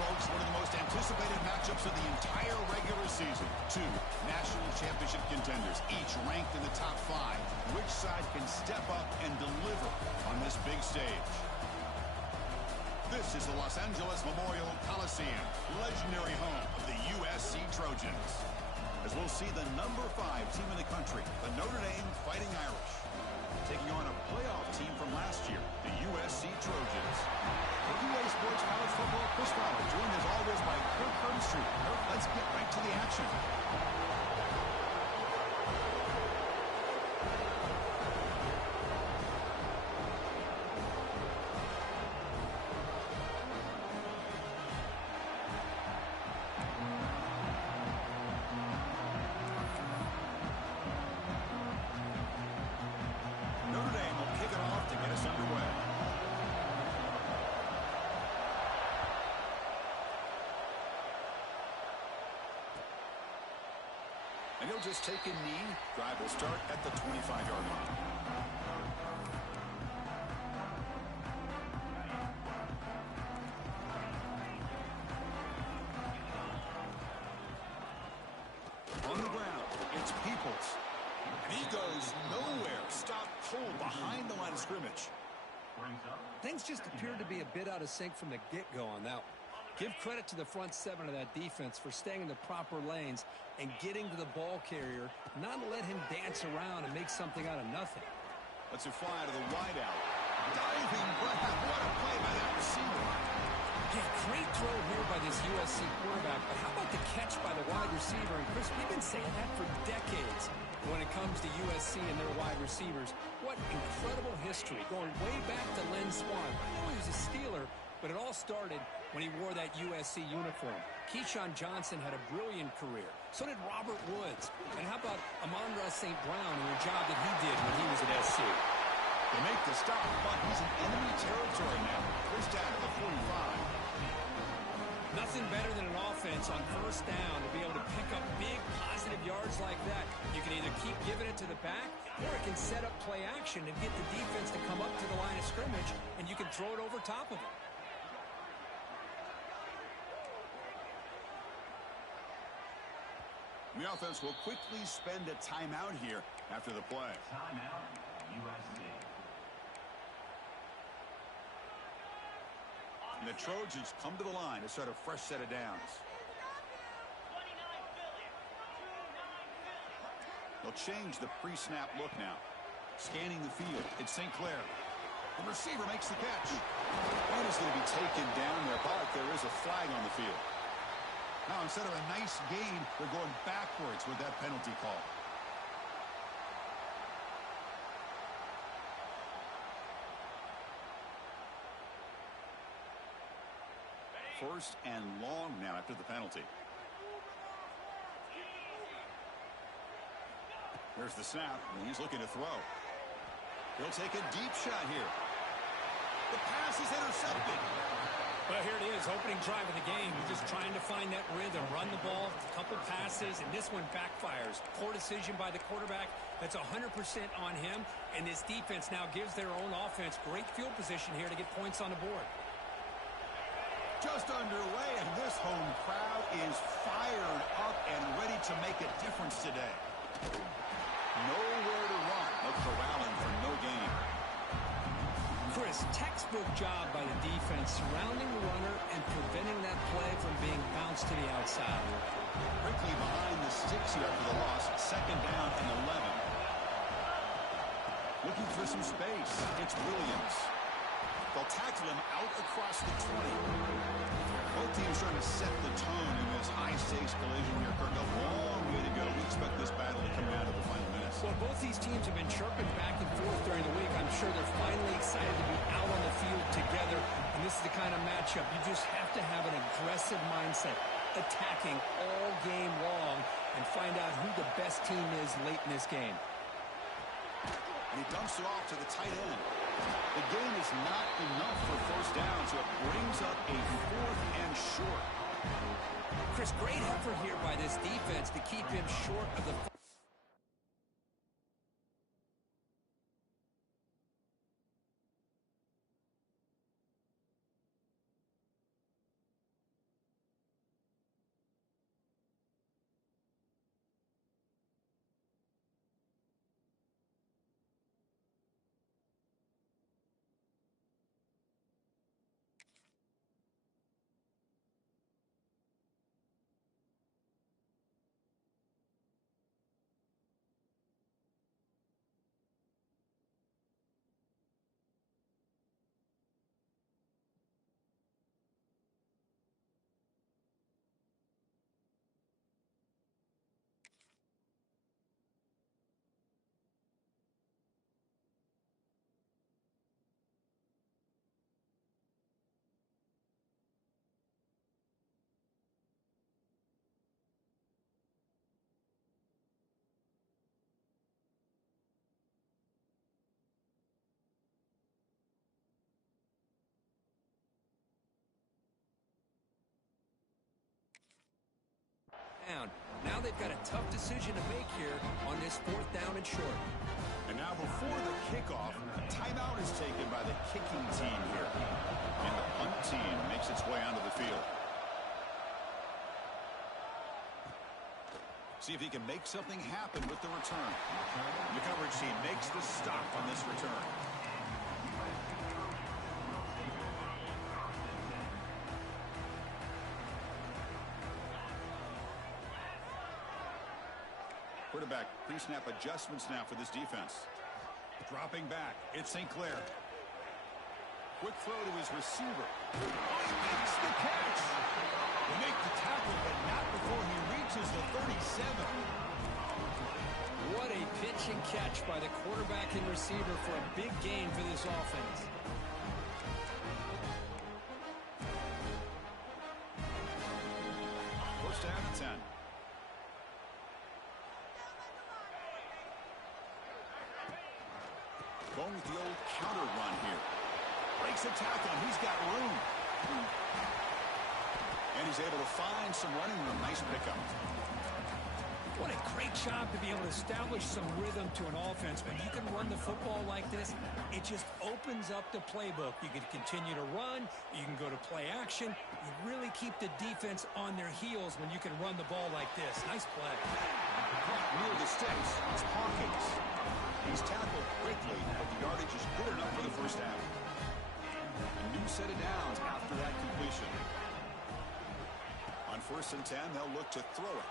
folks, one of the most anticipated matchups of the entire regular season. Two national championship contenders, each ranked in the top 5. Which side can step up and deliver on this big stage? This is the Los Angeles Memorial Coliseum, legendary home of the USC Trojans. As we'll see the number 5 team in the country, the Notre Dame Fighting Irish, taking on a playoff team from last year, the USC Trojans. For UA Sports College Football, Chris Fowler, joined as always by Kirk Herbstreit. Kirk, let's get right to the action. Notre Dame will kick it off to get us underway. And he'll just take a knee. Drive will start at the 25-yard line. On the ground, it's Peoples. And he goes nowhere. Stop cold behind the line of scrimmage. Things just appeared to be a bit out of sync from the get-go on that one. Give credit to the front 7 of that defense for staying in the proper lanes and getting to the ball carrier, not let him dance around and make something out of nothing. Let's fly to the wideout. Diving grab. What a play by that receiver. Yeah, great throw here by this USC quarterback, but how about the catch by the wide receiver? And Chris, we've been saying that for decades when it comes to USC and their wide receivers. What incredible history, going way back to Len Swan. He was a Steeler, but it all started when he wore that USC uniform. Keyshawn Johnson had a brilliant career. So did Robert Woods. And how about Amon-Ra St. Brown and the job that he did when he was at SC? They make the stop, but he's in enemy territory now. First down at the 45. Nothing better than an offense on first down to be able to pick up big positive yards like that. You can either keep giving it to the back, or it can set up play action and get the defense to come up to the line of scrimmage, and you can throw it over top of it. The offense will quickly spend a timeout here after the play. Timeout, USC. And the Trojans come to the line to start a fresh set of downs. They'll change the pre-snap look now. Scanning the field, it's St. Clair. The receiver makes the catch. And is going to be taken down there, but there is a flag on the field. Now, instead of a nice gain, they're going backwards with that penalty call. First and long now after the penalty. There's the snap, and he's looking to throw. He'll take a deep shot here. The pass is intercepted. Well, here it is, opening drive of the game. You're just trying to find that rhythm, run the ball, a couple passes, and this one backfires. Poor decision by the quarterback. That's 100% on him, and this defense now gives their own offense great field position here to get points on the board. Just underway, and this home crowd is fired up and ready to make a difference today. Nowhere to run. No corralling for no gain. Chris, textbook job by the defense surrounding the runner and preventing that play from being bounced to the outside. Quickly behind the sticks here after the loss. Second down and 11. Looking for some space. It's Williams. They'll tackle him out across the 20. Both teams trying to set the tone in this high-stakes collision here. Kirk, a long way to go. We expect this battle to come out of the final minutes. Well, both these teams have been chirping back and forth during the week. I'm sure they're finally excited to be out on the field together. And this is the kind of matchup you just have to have an aggressive mindset, attacking all game long, and find out who the best team is late in this game. And he dumps it off to the tight end. The gain is not enough for first down, so it brings up a 4th and short. Chris, great effort here by this defense to keep him short of the now they've got a tough decision to make here on this 4th down and short. And now before the kickoff, a timeout is taken by the kicking team here. And the punt team makes its way onto the field. See if he can make something happen with the return. The coverage team makes the stop on this return. Quarterback pre-snap adjustments now for this defense. Dropping back, it's St. Clair. Quick throw to his receiver. Oh, he makes the catch. They make the tackle, but not before he reaches the 37. What a pitch and catch by the quarterback and receiver for a big gain for this offense. First down and 10. Going with the old counter run here. Breaks a tackle, and he's got room. And he's able to find some running room. Nice pickup. What a great job to be able to establish some rhythm to an offense. When you can run the football like this, it just opens up the playbook. You can continue to run. You can go to play action. You really keep the defense on their heels when you can run the ball like this. Nice play. Near the sticks, it's Hawkins. He's tackled quickly, but the yardage is good enough for the first down. A new set of downs after that completion. On 1st and 10, they'll look to throw it.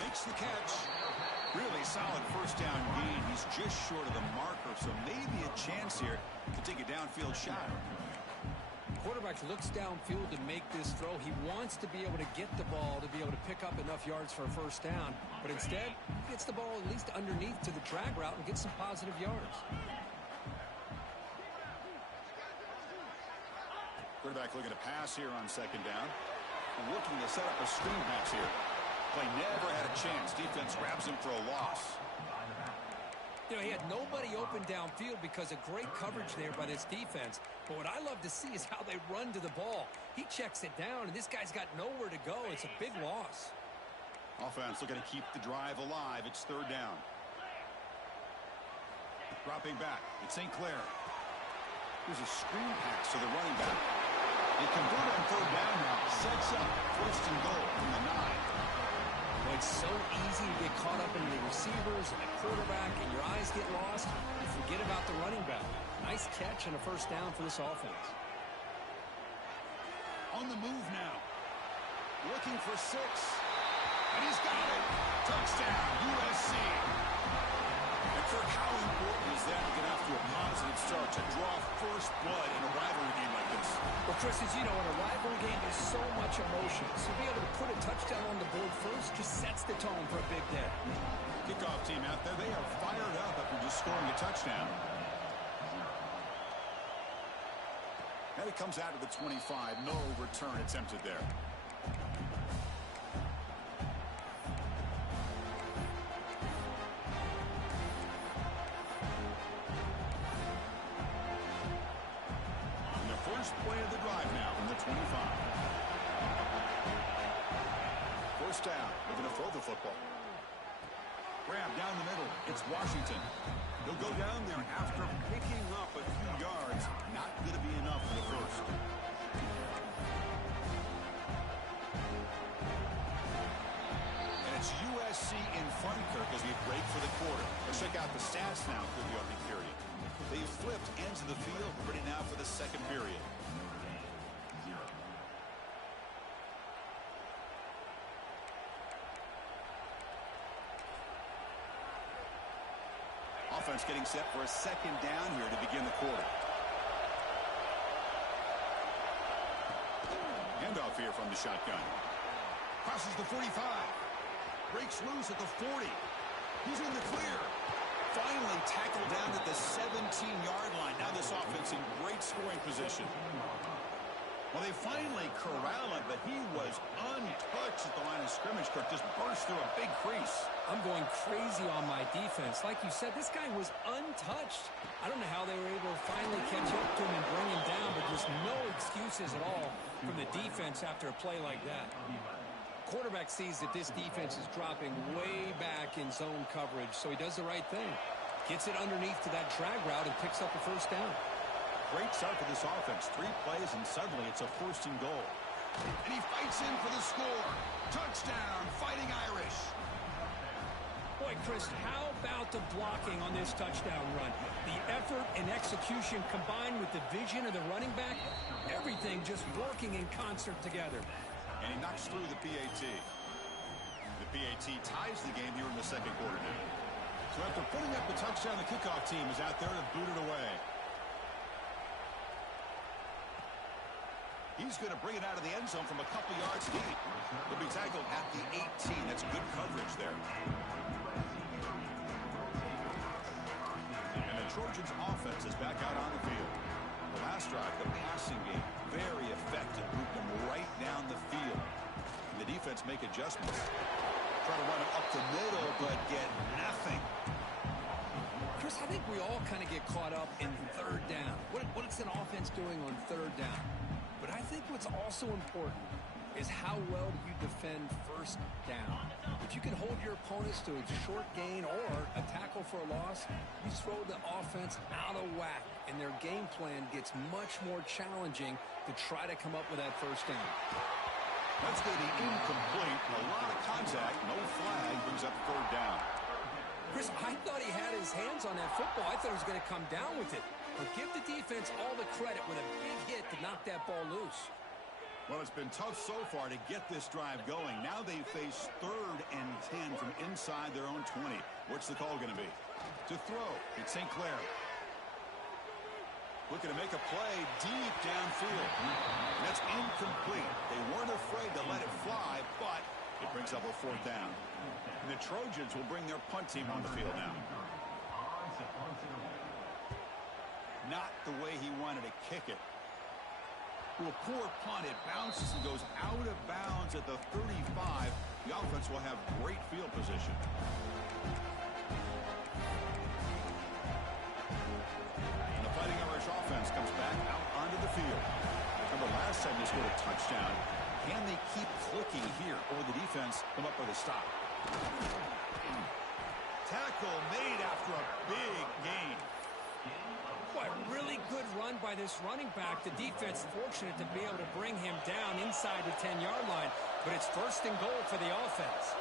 Makes the catch. Really solid first down gain. He's just short of the marker, so maybe a chance here to take a downfield shot. Quarterback looks downfield to make this throw. He wants to be able to get the ball to be able to pick up enough yards for a first down, but instead he gets the ball at least underneath to the drag route and gets some positive yards. Quarterback looking to pass here on 2nd down. And looking to set up a screen pass here. Play never had a chance. Defense grabs him for a loss. You know, he had nobody open downfield because of great coverage there by this defense. But what I love to see is how they run to the ball. He checks it down, and this guy's got nowhere to go. It's a big loss. Offense looking to keep the drive alive. It's 3rd down. Dropping back. It's St. Clair. Here's a screen pass to the running back. They convert on 3rd down now. Sets up 1st and goal from the 9. Well, it's so easy to get caught up in the receivers and the quarterback, and your eyes get lost. You forget about the running back. Nice catch and a first down for this offense. On the move now. Looking for 6. And he's got it. Touchdown, USC. And Kirk, how important is that to get off to a positive start, to draw first blood in a rivalry game like this? Well, Chris, as you know, in a rivalry game, there's so much emotion. So to be able to put a touchdown on the board first just sets the tone for a big day. Kickoff team out there, they are fired up after just scoring a touchdown. And it comes out of the 25. No return attempted there. First play of the drive now from the 25. First down. Looking to throw the football. Grab down the middle. It's Washington. He'll go down there after picking up a few yards. Not going to be enough for the first. And it's USC in front, Kirk, as we break for the quarter. Let's check out the stats now for the opening period. They flipped ends of the field, ready now for the second period. Offense getting set for a 2nd down here to begin the quarter. Handoff here from the shotgun. Crosses the 45. Breaks loose at the 40. He's in the clear. Finally tackled down at the 17-yard line. Now this offense in great scoring position. Well, they finally corral him, but he was untouched at the line of scrimmage. Kirk just burst through a big crease. I'm going crazy on my defense. Like you said, this guy was untouched. I don't know how they were able to finally catch up to him and bring him down, but just no excuses at all from the defense after a play like that. quarterback sees that this defense is dropping way back in zone coverage, so he does the right thing. Gets it underneath to that drag route and picks up the first down. Great start for this offense. 3 plays, and suddenly it's a 1st and goal. And he fights in for the score. Touchdown, Fighting Irish. Boy, Chris, how about the blocking on this touchdown run? The effort and execution combined with the vision of the running back, everything just working in concert together. And he knocks through the PAT. The PAT ties the game here in the 2nd quarter now. So after putting up the touchdown, the kickoff team is out there to boot it away. He's going to bring it out of the end zone from a couple yards deep. He'll be tackled at the 18. That's good coverage there. And the Trojans' offense is back out on the field. The last drive, the passing game, very effective. Moved them right down the field. And the defense make adjustments. Try to run it up the middle, but get nothing. Chris, I think we all kind of get caught up in 3rd down. What is an offense doing on 3rd down? But I think what's also important is how well you defend 1st down. If you can hold your opponents to a short gain or a tackle for a loss, you throw the offense out of whack, and their game plan gets much more challenging to try to come up with that 1st down. That's going to be incomplete. A lot of contact. No flag. Brings up 3rd down. Chris, I thought he had his hands on that football. I thought he was going to come down with it. But give the defense all the credit with a big hit to knock that ball loose. Well, it's been tough so far to get this drive going. Now they face 3rd and 10 from inside their own 20. What's the call going to be? To throw. It's St. Clair. Looking to make a play deep downfield. And that's incomplete. They weren't afraid to let it fly, but it brings up a 4th down. And the Trojans will bring their punt team on the field now. Not the way he wanted to kick it. To a poor punt, it bounces and goes out of bounds at the 35. The offense will have great field position. And the Fighting Irish offense comes back out onto the field. Remember last time they scored a touchdown. Can they keep clicking here, or the defense come up with a stop? Tackle made after a big gain. Boy, really good run by this running back. The defense fortunate to be able to bring him down inside the 10-yard line, but it's 1st and goal for the offense.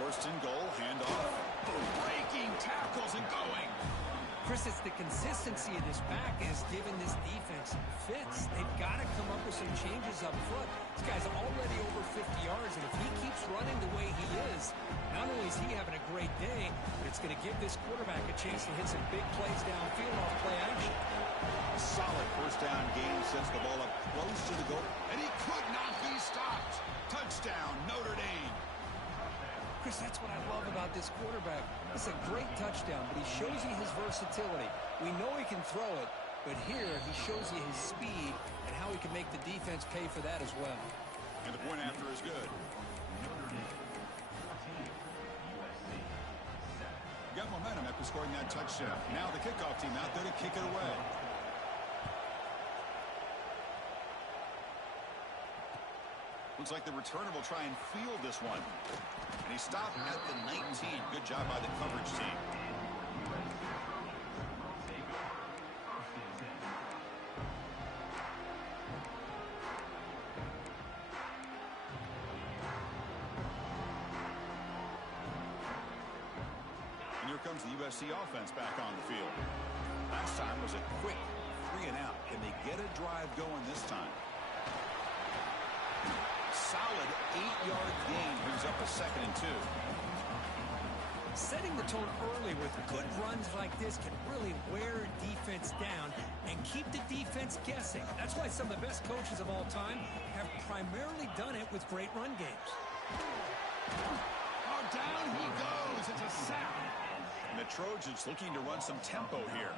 1st and goal, handoff. Breaking tackles and going. Chris, it's the consistency of this back is giving this defense fits. They've got to come up with some changes up front. This guy's already over 50 yards, and if he keeps running the way he is, not only is he having a great day, but it's going to give this quarterback a chance to hit some big plays downfield off play action. A solid 1st down gain sends the ball up close to the goal, and he could not be stopped. Touchdown, Notre Dame. Chris, that's what I love about this quarterback. It's a great touchdown, but he shows you his versatility. We know he can throw it, but here he shows you his speed and how he can make the defense pay for that as well. And the point after is good. Got momentum after scoring that touchdown. Now the kickoff team out there to kick it away. Looks like the returner will try and field this one. And he stopped at the 19. Good job by the coverage team. And here comes the USC offense back on the field. Last time was a quick 3 and out. Can they get a drive going this time? Solid 8-yard gain brings up a 2nd and 2. Setting the tone early with good runs like this can really wear a defense down and keep the defense guessing. That's why some of the best coaches of all time have primarily done it with great run games. Oh, down he goes. It's a sack. And the Trojans looking to run some tempo here.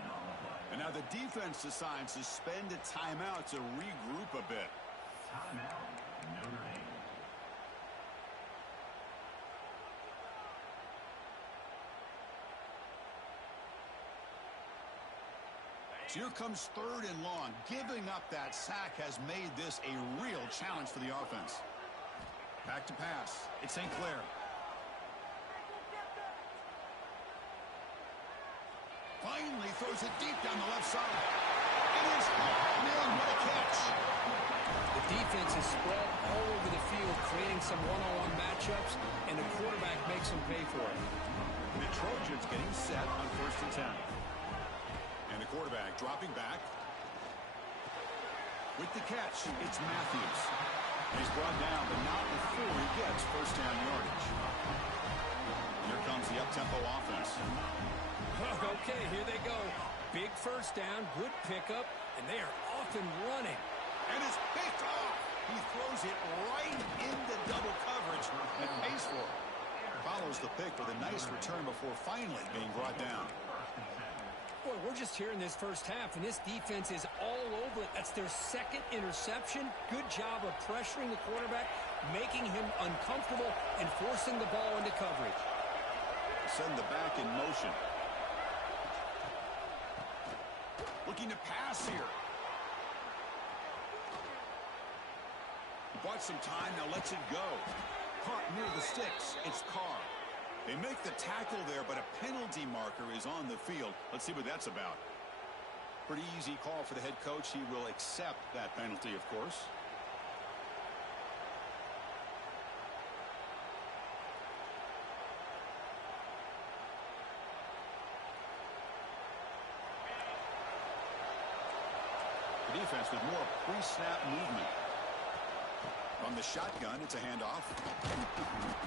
And now the defense decides to spend a timeout to regroup a bit. Timeout, Notre Dame. So here comes 3rd and long. Giving up that sack has made this a real challenge for the offense. Back to pass. It's St. Clair. Finally throws it deep down the left side. It is nailed. What a catch. The defense is spread all over the field, creating some one-on-one matchups, and the quarterback makes them pay for it. The Trojans getting set on 1st and 10. And the quarterback dropping back. With the catch, it's Matthews. He's brought down, but not before he gets first down yardage. Here comes the up-tempo offense. Okay, here they go. Big first down, good pickup, and they are off and running. And it's picked off. He throws it right into double coverage and pays for it. Follows the pick with a nice return before finally being brought down. Boy, we're just here in this first half, and this defense is all over it. That's their second interception. Good job of pressuring the quarterback, making him uncomfortable, and forcing the ball into coverage. Send the back in motion. Looking to pass here. Bought some time, now lets it go. Caught near the sticks. It's Carr. They make the tackle there, but a penalty marker is on the field. Let's see what that's about. Pretty easy call for the head coach. He will accept that penalty, of course. The defense with more pre-snap movement. On the shotgun, it's a handoff.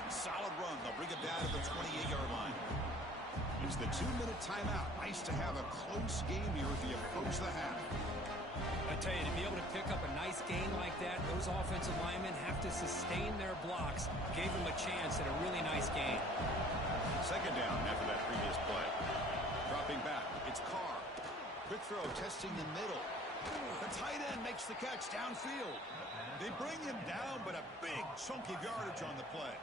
Solid run. They'll bring it down to the 28-yard line. It's the 2-minute timeout. Nice to have a close game here as we approach the half. I tell you, to be able to pick up a nice gain like that, those offensive linemen have to sustain their blocks. Gave them a chance at a really nice gain. Second down after that previous play. Dropping back, it's Carr. Quick throw, testing the middle. The tight end makes the catch downfield. They bring him down, but a big chunk of yardage on the play.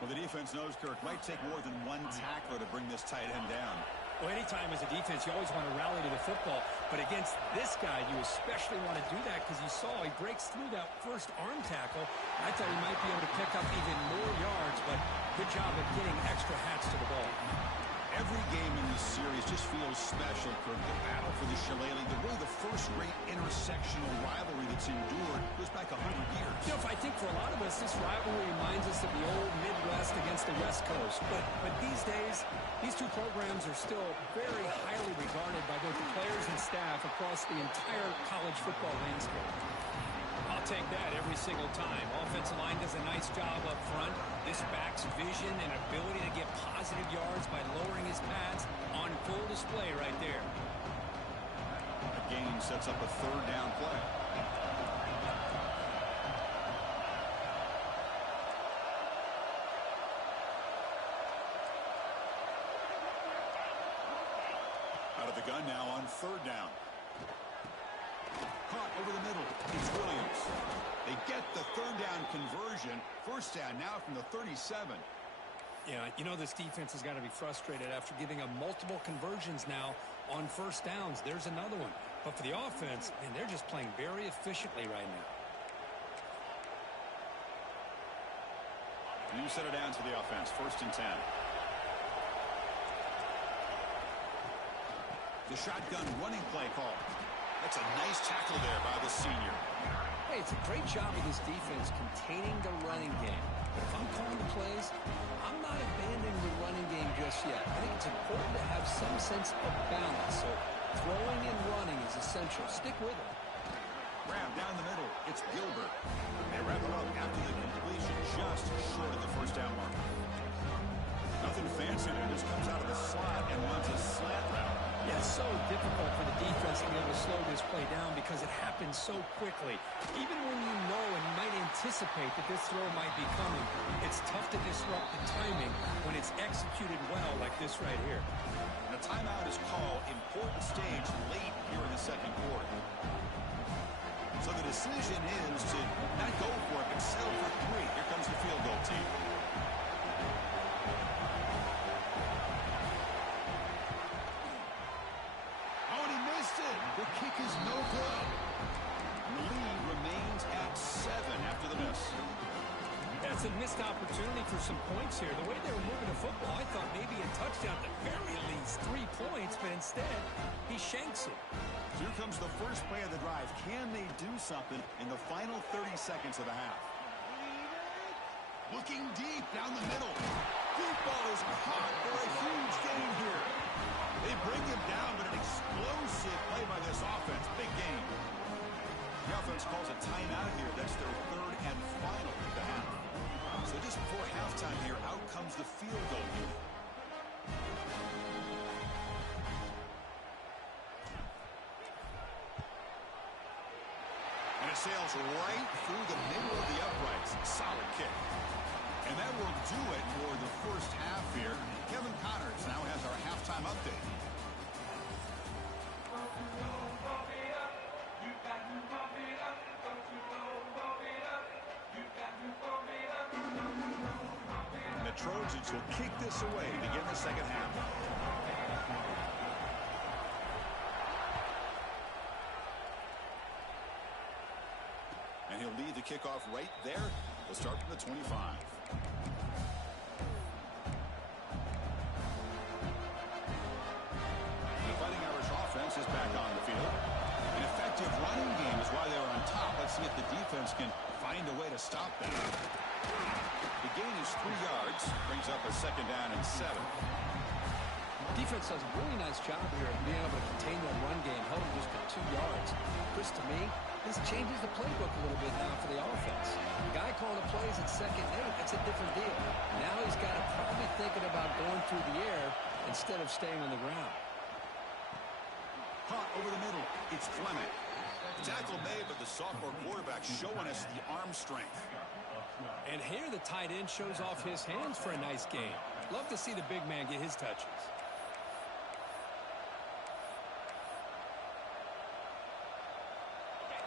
Well, the defense knows, Kirk, might take more than one tackler to bring this tight end down. Well, anytime as a defense, you always want to rally to the football. But against this guy, you especially want to do that because you saw he breaks through that first arm tackle. I thought he might be able to pick up even more yards, but good job of getting extra hats to the ball. Every game in this series just feels special, Kirk. The battle for the Shillelagh, really the first great intersectional rivalry that's endured, goes back 100 years. You know, I think for a lot of us, this rivalry reminds us of the old Midwest against the West Coast. But these days, these two programs are still very highly regarded by both the players and staff across the entire college football landscape. I'll take that every single time. Offensive line does a nice job up front. This back's vision and ability to get positive yards by lowering his pads on full display right there. A gain sets up a third down play. Out of the gun now on third down. Caught over the middle. It's Williams. They get the third down conversion. First down now from the 37. Yeah, you know this defense has got to be frustrated after giving them multiple conversions now on first downs. There's another one. But for the offense, man, they're just playing very efficiently right now. You set it down to the offense. 1st and 10. The shotgun running play call. That's a nice tackle there by the senior. Hey, it's a great job of this defense containing the running game. But if I'm calling the plays, I'm not abandoning the running game just yet. I think it's important to have some sense of balance. So throwing and running is essential. Stick with it. Grab down the middle. It's Gilbert. They wrap it up after the completion, just short of the first down marker. Nothing fancy there. Just comes out of the slot and runs a slant route. Yeah, it's so difficult for the defense to be able to slow this play down because it happens so quickly. Even when you know and might anticipate that this throw might be coming, it's tough to disrupt the timing when it's executed well like this right here. And a timeout is called. Important stage late here in the second quarter. So the decision is to not go for it, but settle for 3. Here comes the field goal team. The kick is no good. And the lead remains at 7 after the miss. That's a missed opportunity for some points here. The way they were moving the football, I thought maybe a touchdown at the very least, 3 points, but instead, he shanks it. So here comes the first play of the drive. Can they do something in the final 30 seconds of the half? Looking deep down the middle. Deep ball is caught for a huge gain here. They bring him down, but an explosive play by this offense. Big gain. The offense calls a timeout here. That's their third and final of the half. So just before halftime here, out comes the field goal unit. And it sails right through the middle of the uprights. Solid kick. And that will do it for the first half here. Kevin Connors now has our halftime update. And the Trojans will kick this away to begin the second half. And he'll lead the kickoff right there. We'll start from the 25. The Fighting Irish offense is back on the field. An effective running game is why they were on top. Let's see if the defense can find a way to stop that. The gain is 3 yards. Brings up a second down and 7. Defense does a really nice job here of being able to contain that run game, held him just to 2 yards. Chris, to me, this changes the playbook a little bit now for the offense. The guy calling the plays at 2nd and 8, that's a different deal. Now he's got to probably thinking about going through the air instead of staying on the ground. Punt over the middle. It's Fleming. Tackle made, but the sophomore quarterback showing us the arm strength. And here the tight end shows off his hands for a nice game. Love to see the big man get his touches.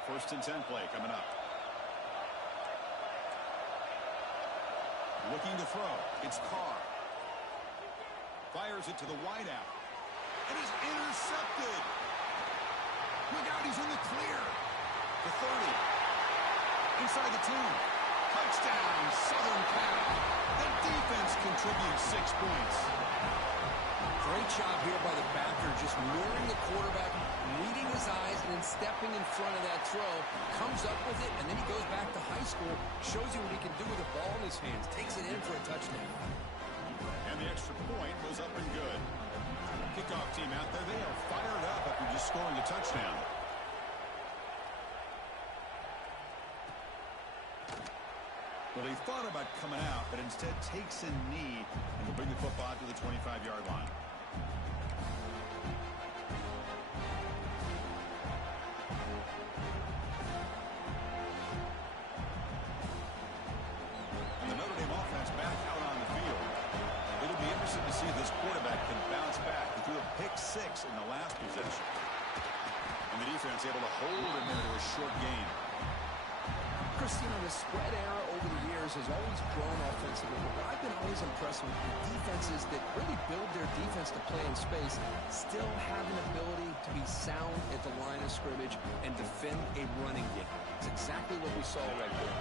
First and 10 play coming up. Looking to throw. It's Carr. Fires it to the wideout. It is intercepted. Look out, he's in the clear. The 30. Inside the 10. Touchdown, Southern Cal. The defense contributes 6 points. Great job here by the backer, just mirroring the quarterback, reading his eyes, and then stepping in front of that throw. Comes up with it, and then he goes back to high school, shows you what he can do with the ball in his hands, takes it in for a touchdown. And the extra point goes up and good. Kickoff team out there, they are fired up after just scoring a touchdown. Well, he thought about coming out, but instead takes a knee and will bring the football to the 25-yard line. And the Notre Dame offense back out on the field. It'll be interesting to see if this quarterback can bounce back. He threw a pick 6 in the last possession. And the defense able to hold him into a short game. Chris, you know, the spread era over the years has always grown offensively, but I've been always impressed with the defenses that really build their defense to play in space, still have an ability to be sound at the line of scrimmage and defend a running game. It's exactly what we saw right there.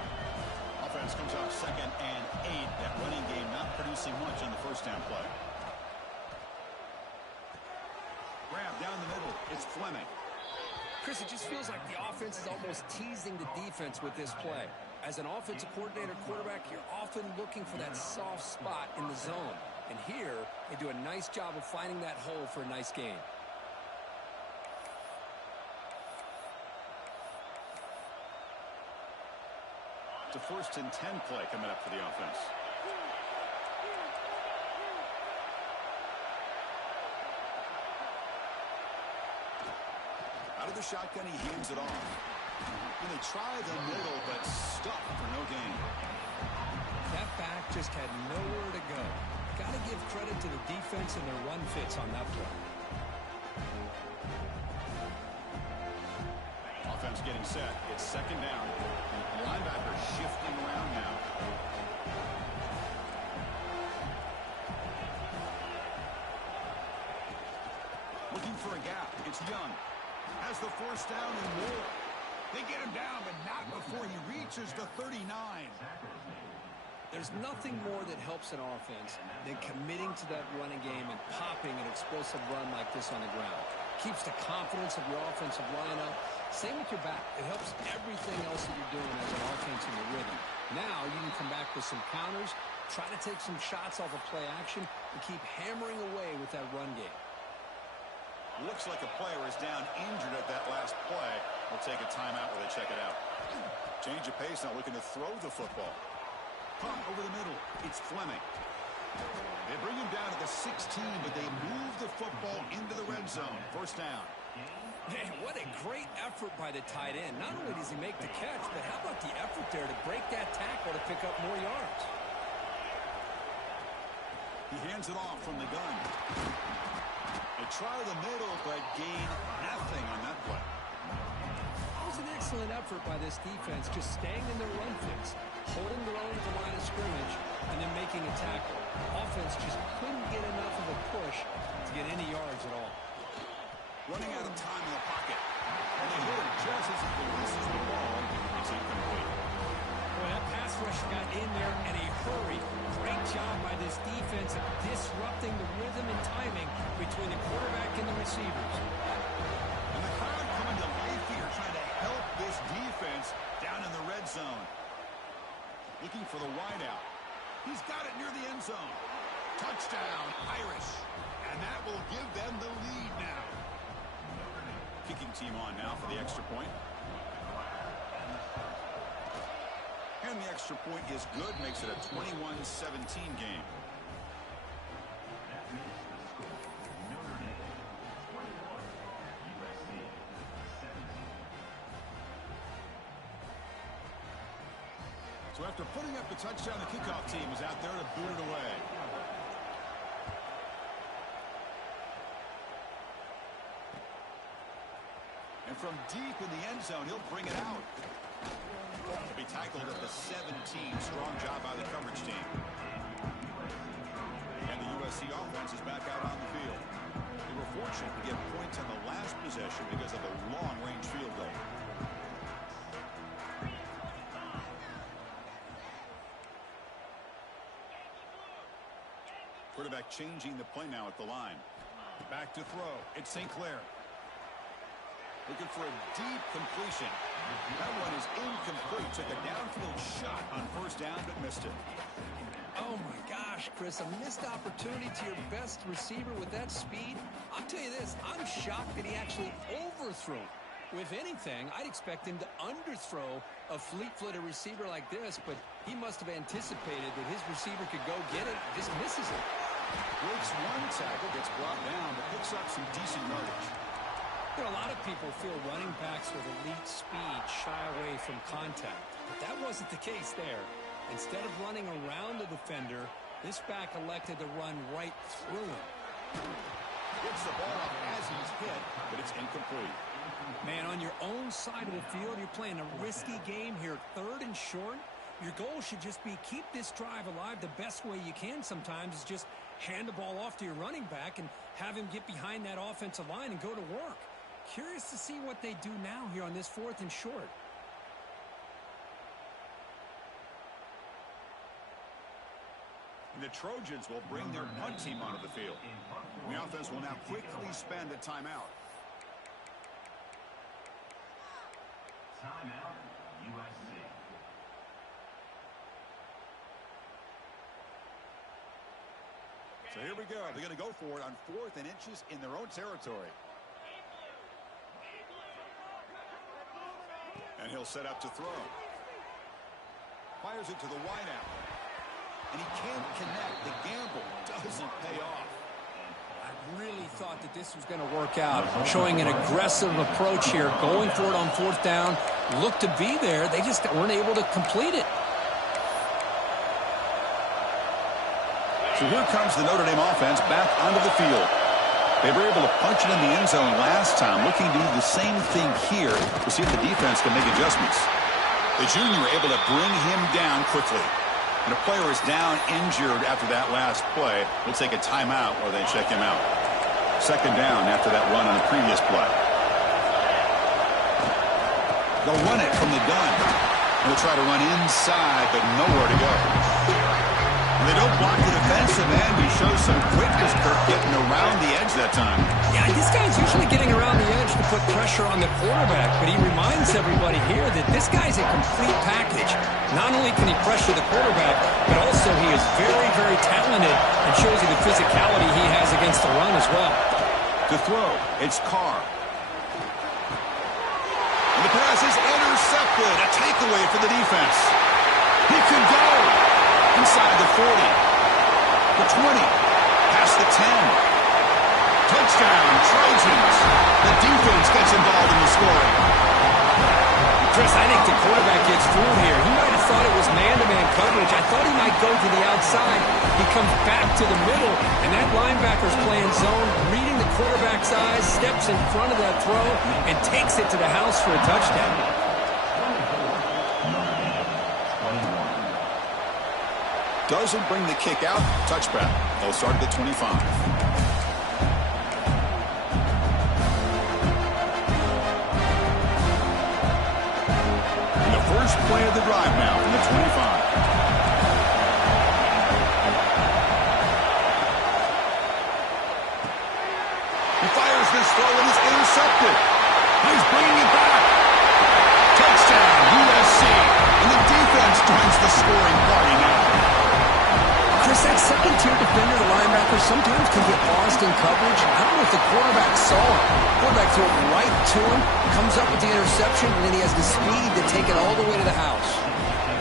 Offense comes out 2nd and 8. That running game not producing much on the first down play. Grab down the middle. It's Fleming. Chris, it just feels like the offense is almost teasing the defense with this play. As an offensive coordinator, quarterback, you're often looking for that soft spot in the zone. And here, they do a nice job of finding that hole for a nice gain. It's a first and 10 play coming up for the offense. Out of the shotgun, he hands it off. And they try the middle, but stuck for no gain. That back just had nowhere to go. Got to give credit to the defense and their run fits on that play. Offense getting set. It's 2nd down. Linebacker shifting around now. Looking for a gap. It's Young. Has the force down and more. They get him down, but not before he reaches the 39. There's nothing more that helps an offense than committing to that running game and popping an explosive run like this on the ground. Keeps the confidence of your offensive line up. Same with your back. It helps everything else that you're doing as an offense in the rhythm. Now you can come back with some counters, try to take some shots off of play action, and keep hammering away with that run game. Looks like a player is down injured at that last play. We'll take a timeout while they check it out. Change of pace, now looking to throw the football. Punt over the middle. It's Fleming. They bring him down to the 16, but they move the football into the red zone. First down. Man, what a great effort by the tight end. Not only does he make the catch, but how about the effort there to break that tackle to pick up more yards? He hands it off from the gun. They try the middle, but gain nothing on that play. It was an excellent effort by this defense, just staying in their run fix, holding their own at the line of scrimmage, and then making a tackle. Offense just couldn't get enough of a push to get any yards at all. Running out of time in the pocket. And they hit him just as he releases the ball. It's incomplete. Boy, that pass rush got in there in a hurry. Great job by this defense of disrupting the rhythm and timing between the quarterback and the receivers. And the crowd coming to life here, trying to help this defense down in the red zone. Looking for the wideout. He's got it near the end zone. Touchdown, Irish. And that will give them the lead now. Kicking team on now for the extra point. And the extra point is good, makes it a 21-17 game. Notre Dame 21, USC 17. So after putting up the touchdown, the kickoff team is out there to boot it away. And from deep in the end zone, he'll bring it out. He'll be tackled at the 17. Strong job by the coverage team. And the USC offense is back out on the field. They were fortunate to get points on the last possession because of a long-range field goal. Quarterback changing the play now at the line. Back to throw. It's St. Clair. Looking for a deep completion. That one is incomplete. Took a downfield shot on first down, but missed it. Oh, my gosh, Chris, a missed opportunity to your best receiver with that speed. I'll tell you this, I'm shocked that he actually overthrew. With anything, I'd expect him to underthrow a fleet-footed receiver like this, but he must have anticipated that his receiver could go get it, just misses it. Breaks one tackle, gets brought down, but picks up some decent yardage. You know, a lot of people feel running backs with elite speed shy away from contact, but that wasn't the case there. Instead of running around the defender, this back elected to run right through him. Gets the ball up as he's hit, but it's incomplete. Man, on your own side of the field, you're playing a risky game here, 3rd and short. Your goal should just be keep this drive alive the best way you can sometimes is just hand the ball off to your running back and have him get behind that offensive line and go to work. Curious to see what they do now here on this 4th and short. And the Trojans will bring their punt team onto the field. The offense will now quickly spend a timeout. Timeout, USC. So here we go. They're going to go for it on 4th and inches in their own territory. And he'll set up to throw. Fires it to the wideout. And he can't connect. The gamble doesn't pay off. I really thought that this was going to work out. Showing an aggressive approach here. Going for it on 4th down. Looked to be there. They just weren't able to complete it. So here comes the Notre Dame offense back onto the field. They were able to punch it in the end zone last time, looking to do the same thing here to see if the defense can make adjustments. The junior able to bring him down quickly. And a player is down injured after that last play. We'll take a timeout while they check him out. 2nd down after that run on the previous play. They'll run it from the gun. He'll try to run inside, but nowhere to go. And they don't block the defensive end. He shows some quickness, Kirk, getting around the edge that time. Yeah, this guy's usually getting around the edge to put pressure on the quarterback, but he reminds everybody here that this guy's a complete package. Not only can he pressure the quarterback, but also he is very, very talented and shows you the physicality he has against the run as well. To throw, it's Carr. And the pass is intercepted. A takeaway for the defense. He could go inside the 40, the 20, past the 10. Touchdown, Trojans. The defense gets involved in the scoring. Chris, I think the quarterback gets fooled here. He might have thought it was man-to-man coverage. I thought he might go to the outside. He comes back to the middle, and that linebacker's playing zone, reading the quarterback's eyes, steps in front of that throw, and takes it to the house for a touchdown. Doesn't bring the kick out. Touchback. They'll start at the 25. First play of the drive now from the 25. He fires this throw and it's intercepted. He's bringing it back. Touchdown, USC. And the defense joins the scoring party now. Chris, that second-tier defender, the linebacker, sometimes can get lost in coverage. I don't know if the quarterback saw it. The quarterback threw it right to him, comes up with the interception, and then he has the speed to take it all the way to the house.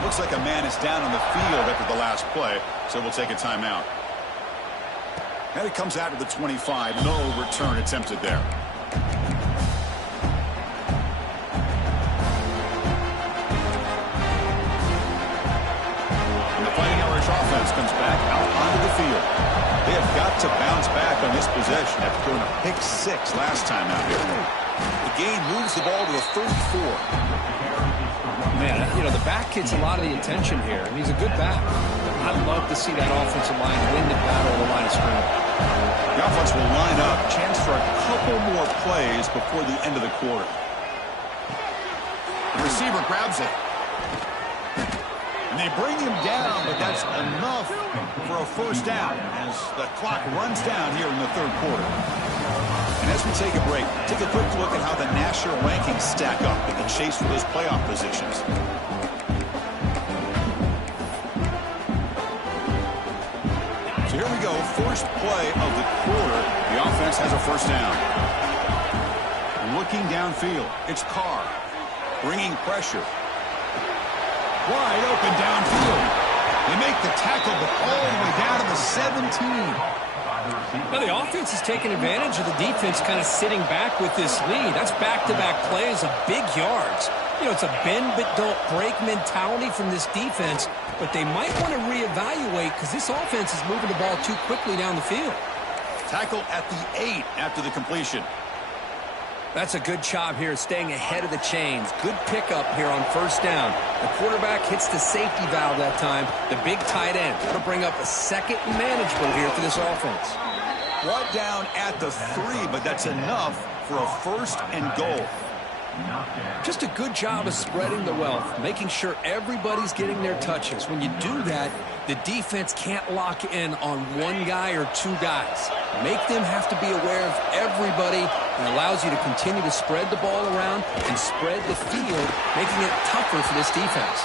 Looks like a man is down on the field after the last play, so we'll take a timeout. And it comes out to the 25. No return attempted there. Offense comes back out onto the field. They have got to bounce back on this possession after throwing a pick 6 last time out here. The gain moves the ball to the 34. Man, you know, the back gets a lot of the attention here, and he's a good back. I'd love to see that offensive line win the battle of the line of scrimmage. The offense will line up. Chance for a couple more plays before the end of the quarter. The receiver grabs it. And they bring him down, but that's enough for a first down as the clock runs down here in the third quarter. And as we take a break, take a quick look at how the national rankings stack up in the chase for those playoff positions. So here we go, first play of the quarter. The offense has a first down. Looking downfield, it's Carr, bringing pressure. Wide open downfield. They make the tackle, but all the way down to the 17. Well, the offense is taking advantage of the defense kind of sitting back with this lead. That's back-to-back plays of big yards. You know, it's a bend but don't break mentality from this defense, but they might want to reevaluate because this offense is moving the ball too quickly down the field. Tackle at the 8 after the completion. That's a good job here staying ahead of the chains. Good pickup here on first down. The quarterback hits the safety valve that time. The big tight end. That'll bring up a second and manageable here for this offense. Brought down at the 3, but that's enough for a first and goal. Just a good job of spreading the wealth, making sure everybody's getting their touches. When you do that, the defense can't lock in on one guy or two guys. Make them have to be aware of everybody, and allows you to continue to spread the ball around and spread the field, making it tougher for this defense.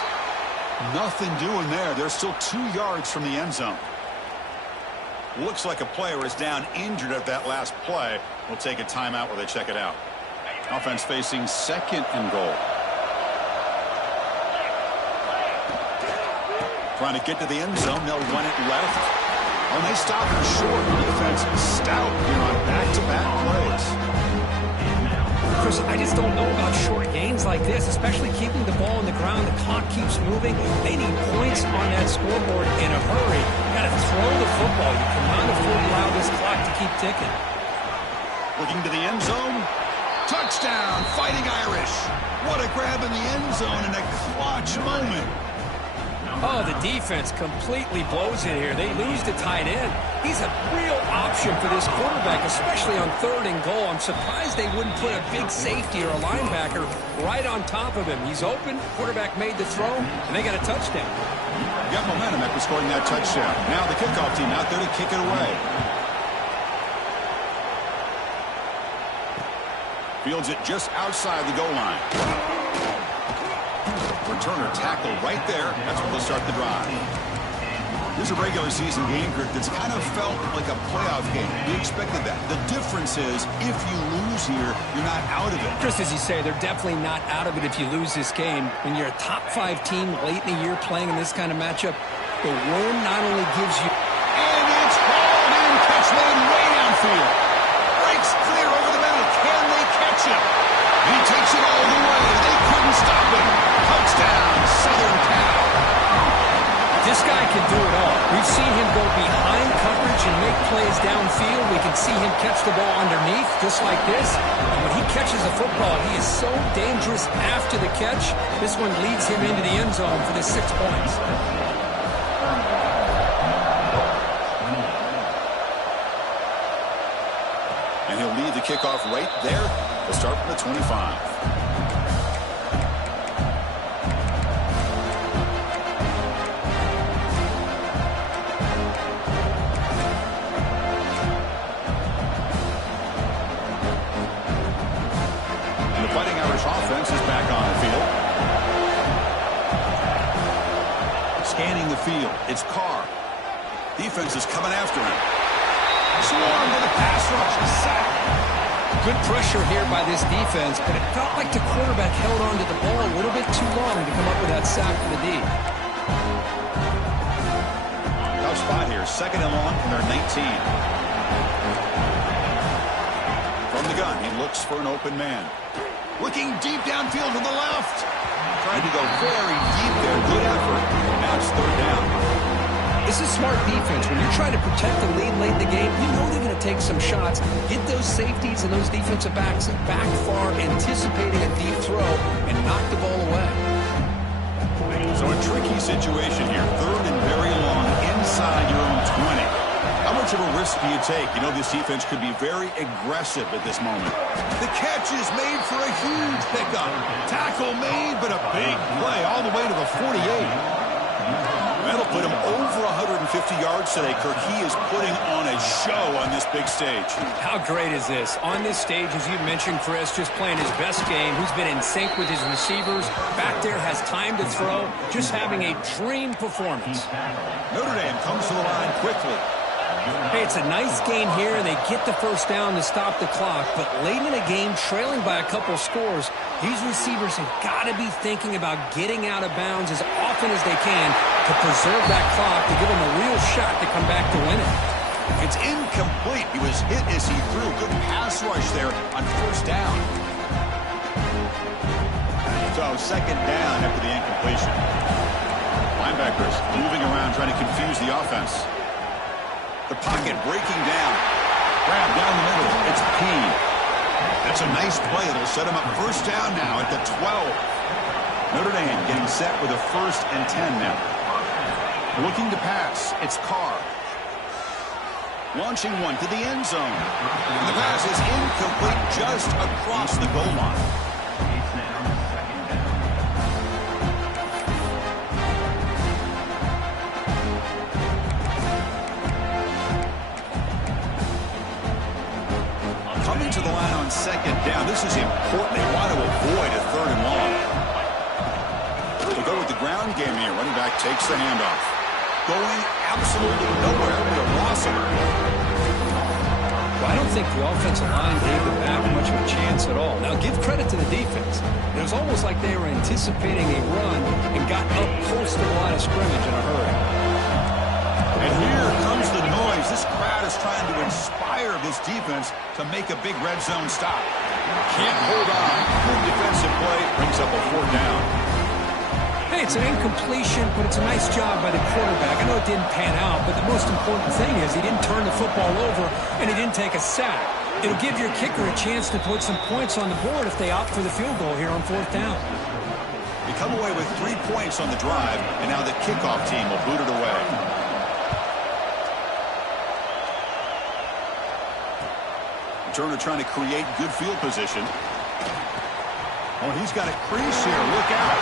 Nothing doing there. They're still 2 yards from the end zone. Looks like a player is down injured at that last play. We'll take a timeout while they check it out. Offense facing second and goal. Trying to get to the end zone. They'll run it left. Oh, and they stop it short. Defense stout here on back-to-back plays. Chris, I just don't know about short gains like this, especially keeping the ball on the ground. The clock keeps moving. They need points on that scoreboard in a hurry. You got to throw the football. You cannot afford to allow this clock to keep ticking. Looking to the end zone. Touchdown, Fighting Irish. What a grab in the end zone in a clutch moment. Oh, the defense completely blows it here. They lose the tight end. He's a real option for this quarterback, especially on 3rd and goal. I'm surprised they wouldn't put a big safety or a linebacker right on top of him. He's open, quarterback made the throw, and they got a touchdown. Got momentum after scoring that touchdown. Now the kickoff team out there to kick it away. Fields it just outside the goal line. Returner tackle right there. That's where they'll start the drive. This is a regular season game, Kirk, that's kind of felt like a playoff game. We expected that. The difference is if you lose here, you're not out of it. Just as you say, they're definitely not out of it if you lose this game. When you're a top 5 team late in the year playing in this kind of matchup, the win not only gives you... And it's hauled in. Catch made way downfield. Breaks clear over the middle. Can they catch him? He takes it all the way. They couldn't stop him. Touchdown, Southern Cal. This guy can do it all. We've seen him go behind coverage and make plays downfield. We can see him catch the ball underneath, just like this. And when he catches a football, he is so dangerous after the catch. This one leads him into the end zone for the 6 points. And he'll lead the kickoff right there. We'll start from the 25. Offense is back on the field. Scanning the field. It's Carr. Defense is coming after him. Swarm to the pass rush. Sack. Good pressure here by this defense, but it felt like the quarterback held on to the ball a little bit too long to come up with that sack for the D. Tough spot here. 2nd and long from their 19. From the gun, he looks for an open man. Looking deep downfield to the left. Trying to go very deep there. Good effort. Now it's 3rd down. This is smart defense. When you're trying to protect the lead late in the game, you know they're going to take some shots. Get those safeties and those defensive backs back far, anticipating a deep throw, and knock the ball away. So a tricky situation here. 3rd and very long inside your own 20. How much of a risk do you take? You know this defense could be very aggressive at this moment. The catch is made for a huge pickup. Tackle made, but a big play all the way to the 48. That'll put him over 150 yards today, Kirk. He is putting on a show on this big stage. How great is this? On this stage, as you mentioned, Chris, just playing his best game. Who's been in sync with his receivers. Back there has time to throw. Just having a dream performance. Notre Dame comes to the line quickly. Hey, it's a nice game here, and they get the 1st down to stop the clock. But late in the game, trailing by a couple scores, these receivers have got to be thinking about getting out of bounds as often as they can to preserve that clock, to give them a real shot to come back to win it. It's incomplete. He was hit as he threw. Good pass rush there on 1st down. So 2nd down after the incompletion. Linebackers moving around, trying to confuse the offense. The pocket breaking down. Grab down the middle. It's P. That's a nice play. It'll set him up 1st down now at the 12. Notre Dame getting set with a 1st and 10 now. Looking to pass. It's Carr. Launching one to the end zone. And the pass is incomplete just across the goal line. Coming to the line on 2nd down. This is important. They want to avoid a 3rd and long. They go with the ground game here. Running back takes the handoff. Going absolutely nowhere with a loss of it. Well, I don't think the offensive line gave them back much of a chance at all. Now, give credit to the defense. It was almost like they were anticipating a run and got up close to the line of scrimmage in a hurry. And here comes the noise. This crowd is trying to inspire this defense to make a big red zone stop. Can't hold on. Good defensive play. Brings up a 4th down. Hey, it's an incompletion, but it's a nice job by the quarterback. I know it didn't pan out, but the most important thing is he didn't turn the football over and he didn't take a sack. It'll give your kicker a chance to put some points on the board if they opt for the field goal here on 4th down. You come away with 3 points on the drive, and now the kickoff team will boot it away. Turner trying to create good field position. Oh, he's got a crease here. Look out.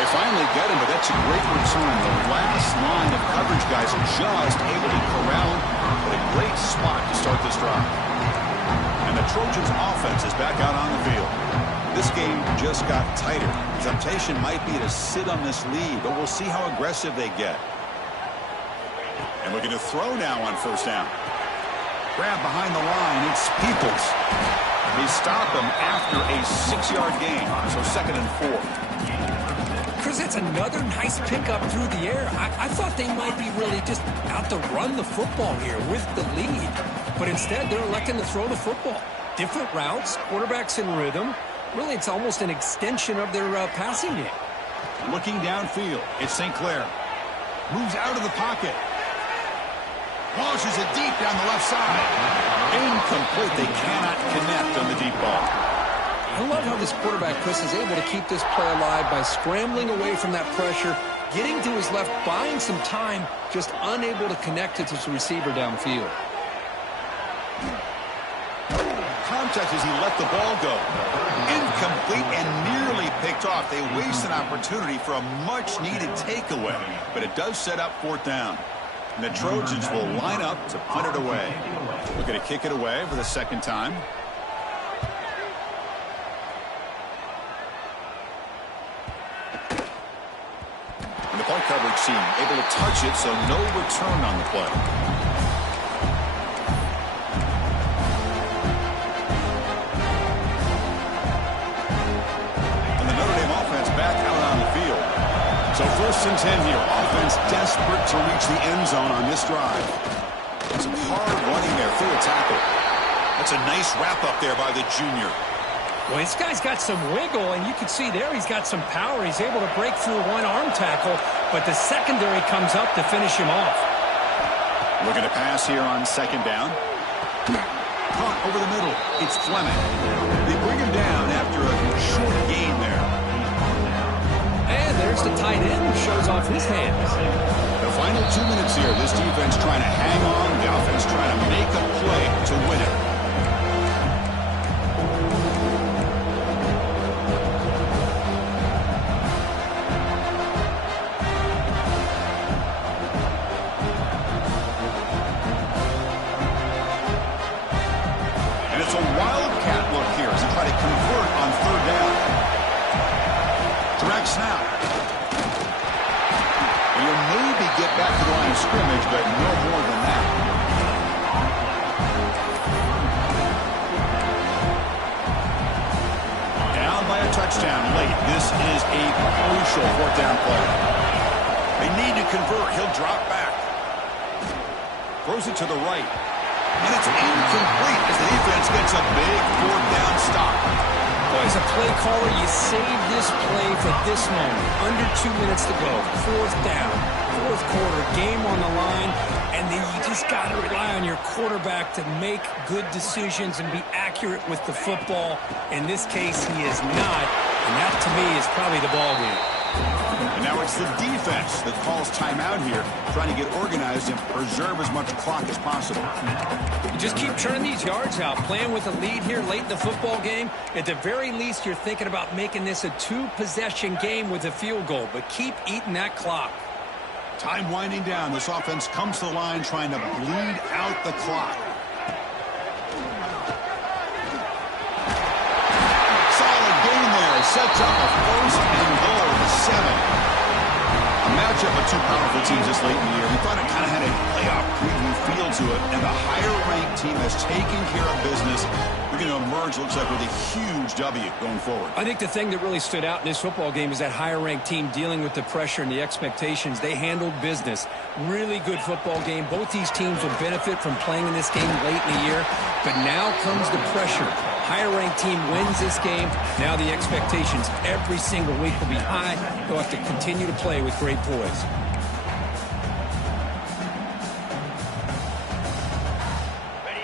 They finally get him, but that's a great return. The last line of coverage guys are just able to corral him. But a great spot to start this drive. And the Trojans' offense is back out on the field. This game just got tighter. Temptation might be to sit on this lead, but we'll see how aggressive they get. And we're going to throw now on first down. Grab behind the line. It's Peoples. They stop him after a 6-yard gain. So 2nd and 4. Chris, it's another nice pickup through the air. I thought they might be really just out to run the football here with the lead. But instead, they're electing to throw the football. Different routes, quarterbacks in rhythm. Really, it's almost an extension of their passing game. Looking downfield, it's St. Clair. Moves out of the pocket. Launches it deep down the left side. Incomplete. They cannot connect on the deep ball. I love how this quarterback, Chris, is able to keep this play alive by scrambling away from that pressure, getting to his left, buying some time, just unable to connect it to his receiver downfield. Contact as he let the ball go. Incomplete and nearly picked off. They waste an opportunity for a much-needed takeaway, but it does set up 4th down. And the Trojans will line up to punt it away. We're going to kick it away for the 2nd time. And the punt coverage team able to touch it, so no return on the play. And the Notre Dame offense back out on the field. So 1st and 10 here. Offense desperate to reach the end zone on this drive. Some hard running there through a tackle. That's a nice wrap up there by the junior. Well, this guy's got some wiggle, and you can see there he's got some power. He's able to break through one arm tackle, but the secondary comes up to finish him off. Looking to pass here on 2nd down. Caught over the middle. It's Fleming. They bring him down after a short gain there. And there's the tight end who shows off his hands. The final 2 minutes here. This defense trying to hang on. The offense trying to make a play to win it. And it's a wildcat look here as they try to convert on 3rd down. Direct snap. You'll maybe get back to the line of scrimmage, but no more than that. Down by a touchdown late. This is a crucial 4th down play. They need to convert. He'll drop back. Throws it to the right. And it's incomplete as the defense gets a big 4th down stop. As a play caller, you save this play for this moment. Under 2 minutes to go. 4th down. 4th quarter. Game on the line. And then you just got to rely on your quarterback to make good decisions and be accurate with the football. In this case, he is not. And that, to me, is probably the ball game. And now it's the defense that calls timeout here, trying to get organized and preserve as much clock as possible. You just keep churning these yards out, playing with a lead here late in the football game. At the very least, you're thinking about making this a 2-possession game with a field goal, but keep eating that clock. Time winding down. This offense comes to the line trying to bleed out the clock. Solid gain there. Sets up a 1st and goal to 7. A matchup of 2 powerful teams this late in the year. We thought it kind of had a playoff preview feel to it, and the higher-ranked team has taken care of business. We're going to emerge, looks like, with a huge W going forward. I think the thing that really stood out in this football game is that higher-ranked team dealing with the pressure and the expectations. They handled business. Really good football game. Both these teams will benefit from playing in this game late in the year, but now comes the pressure. Higher-ranked team wins this game. Now the expectations every single week will be high. They'll have to continue to play with great poise.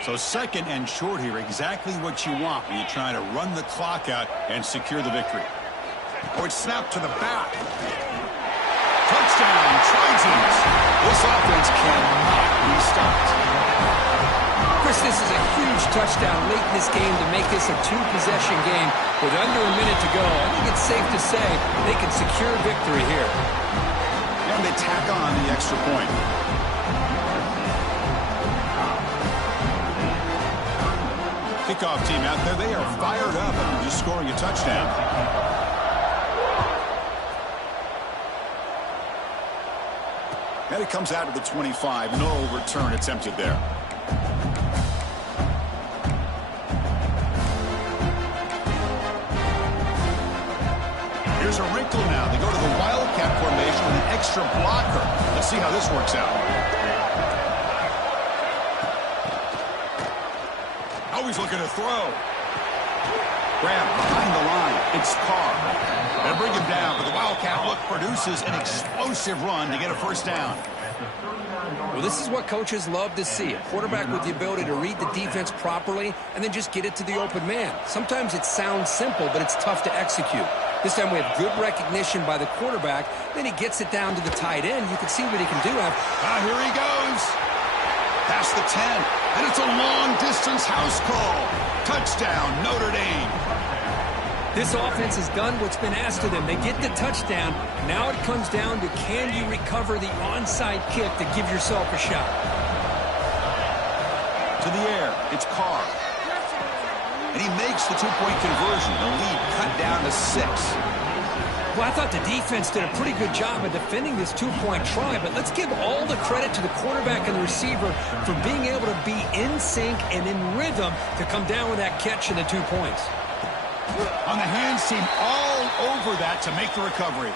So 2nd and short here, exactly what you want when you're trying to run the clock out and secure the victory. Oh, it's snapped to the back. Touchdown, Trojans. This offense cannot be stopped. Chris, this is a huge touchdown late in this game to make this a two-possession game with under a minute to go. I think it's safe to say they can secure victory here. And they tack on the extra point. Kickoff team out there, they are fired up after just scoring a touchdown. And it comes out of the 25. No return attempted there. Here's a wrinkle now. They go to the Wildcat formation with an extra blocker. Let's see how this works out. Always looking to throw. Grab behind the line. It's Carr. They'll bring him down, but the Wildcat look produces an explosive run to get a first down. Well, this is what coaches love to see. A quarterback with the ability to read the defense properly and then just get it to the open man. Sometimes it sounds simple, but it's tough to execute. This time we have good recognition by the quarterback. Then he gets it down to the tight end. You can see what he can do. Here he goes. Past the 10. And it's a long-distance house call. Touchdown, Notre Dame. This offense has done what's been asked of them. They get the touchdown. Now it comes down to, can you recover the onside kick to give yourself a shot? To the air, it's Carr. And he makes the two-point conversion. The lead cut down to 6. Well, I thought the defense did a pretty good job of defending this two-point try, but let's give all the credit to the quarterback and the receiver for being able to be in sync and in rhythm to come down with that catch and the 2 points. On the hands team, all over that to make the recovery.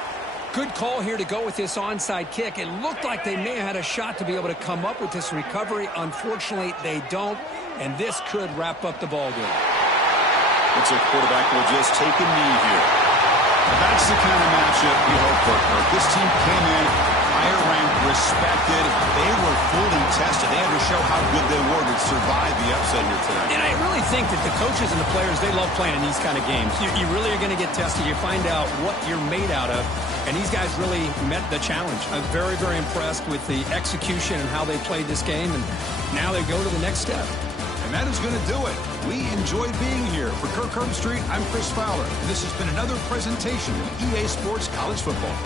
Good call here to go with this onside kick. It looked like they may have had a shot to be able to come up with this recovery. Unfortunately, they don't, and this could wrap up the ballgame. Looks like quarterback will just take a knee here. That's the kind of matchup you hope for, Kirk. This team came in higher ranked, respected. They were fully tested. They had to show how good they were to survive the upset here tonight. And I really think that the coaches and the players, they love playing in these kind of games. You really are going to get tested. You find out what you're made out of. And these guys really met the challenge. I'm very, very impressed with the execution and how they played this game. And now they go to the next step. And that is going to do it. We enjoyed being here. For Kirk Herbstreit, I'm Chris Fowler. And this has been another presentation of EA Sports College Football.